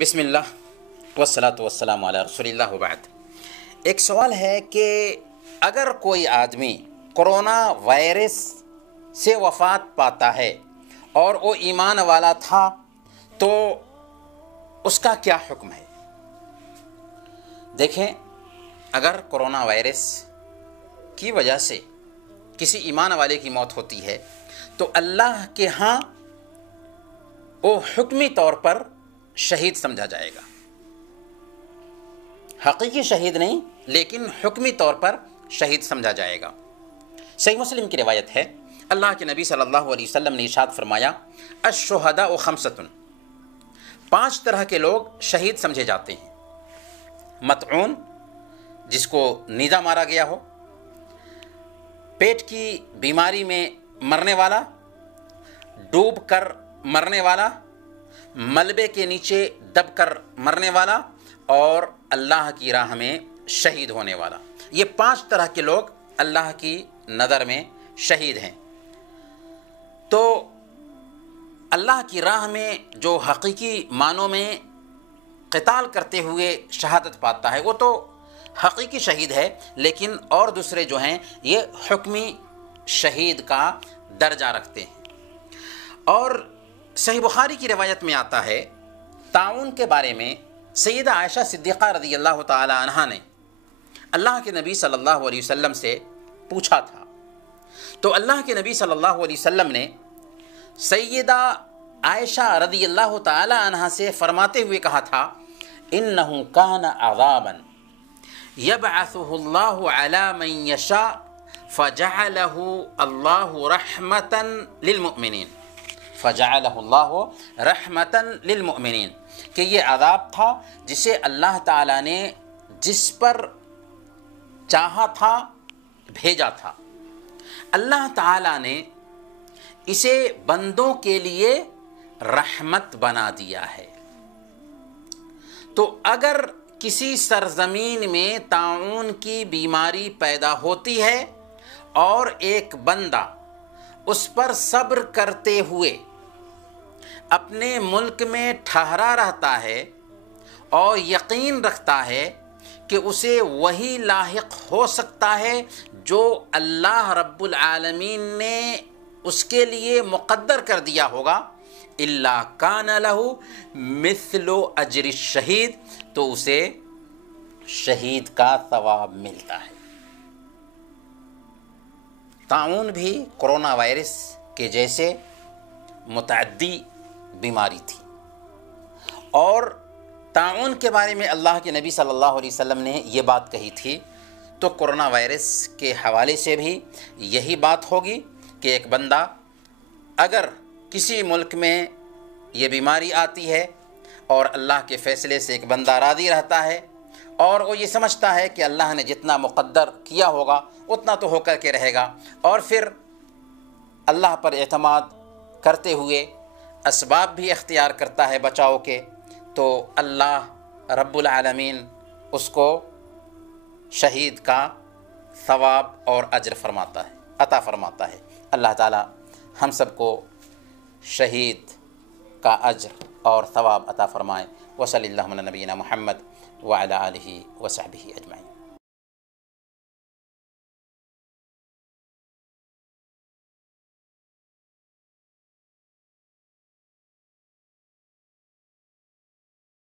بسم اللہ والصلاۃ والسلام علی رسول اللہ وبعد۔ ایک سوال ہے کہ اگر کوئی آدمی کرونا وائرس سے وفات پاتا ہے اور وہ ایمان والا تھا تو اس کا کیا حکم ہے؟ دیکھیں، اگر کرونا وائرس کی وجہ سے کسی ایمان والے کی موت ہوتی ہے تو اللہ کے ہاں وہ حکمی طور پر شہید سمجھا جائے گا، حقیقی شہید نہیں لیکن حکمی طور پر شہید سمجھا جائے گا۔ صحیح مسلم کی روایت ہے، اللہ کے نبی صلی اللہ علیہ وسلم نے ارشاد فرمایا، الشہداء خمسۃ، 5 طرح کے لوگ شہید سمجھے جاتے ہیں۔ مطعون، جس کو نیزہ مارا گیا ہو، پیٹ کی بیماری میں مرنے والا، ڈوب کر مرنے والا، ملبے کے نیچے دب کر مرنے والا، اور اللہ کی راہ میں شہید ہونے والا۔ یہ 5 طرح کے لوگ اللہ کی نظر میں شہید ہیں۔ تو اللہ کی راہ میں جو حقیقی معنوں میں قتال کرتے ہوئے شہادت پاتا ہے وہ تو حقیقی شہید ہے، لیکن اور دوسرے جو ہیں یہ حکمی شہید کا درجہ رکھتے ہیں۔ اور صحیح بخاری کی روایت میں آتا ہے، طاعون کے بارے میں سیدہ عائشہ صدیقہ رضی اللہ تعالی عنہا نے اللہ کے نبی صلی اللہ علیہ وسلم سے پوچھا تھا، تو اللہ کے نبی صلی اللہ علیہ وسلم نے سیدہ عائشہ رضی اللہ تعالی عنہا سے فرماتے ہوئے کہا تھا، انہ کان عذابا یبعثہ اللہ علی من یشاء فجعلہ اللہ رحمتا للمؤمنین، فجعلہ اللہ رحمتا للمؤمنین، کہ یہ عذاب تھا جسے اللہ تعالیٰ نے جس پر چاہا تھا بھیجا تھا۔ اللہ تعالیٰ نے اسے بندوں کے لیے رحمت بنا دیا ہے۔ تو اگر کسی سرزمین میں طاعون کی بیماری پیدا ہوتی ہے اور ایک بندہ اس پر صبر کرتے ہوئے اپنے ملک میں ٹھہرا رہتا ہے اور یقین رکھتا ہے کہ اسے وہی لاحق ہو سکتا ہے جو اللہ رب العالمین نے اس کے لیے مقدر کر دیا ہوگا، الا کان لہ مثل اجر الشہید، تو اسے شہید کا ثواب ملتا ہے۔ طاعون بھی کرونا وائرس کے جیسے متعدی بیماری تھی، اور طاعون کے بارے میں اللہ کے نبی صلی اللہ علیہ وسلم نے یہ بات کہی تھی، تو کرونا وائرس کے حوالے سے بھی یہی بات ہوگی کہ ایک بندہ اگر کسی ملک میں یہ بیماری آتی ہے اور اللہ کے فیصلے سے ایک بندہ راضی رہتا ہے اور وہ یہ سمجھتا ہے کہ اللہ نے جتنا مقدر کیا ہوگا اتنا تو ہو کر کے رہے گا، اور پھر اللہ پر اعتماد کرتے ہوئے اسباب بھی اختیار کرتا ہے بچاؤ کے، تو اللہ رب العالمین اس کو شہید کا ثواب اور اجر فرماتا ہے، عطا فرماتا ہے۔ اللہ تعالی ہم سب کو شہید کا اجر اور ثواب عطا فرمائے۔ وصلی اللہ علی نبینا محمد وعلی آلہ وصحبہ اجمعین۔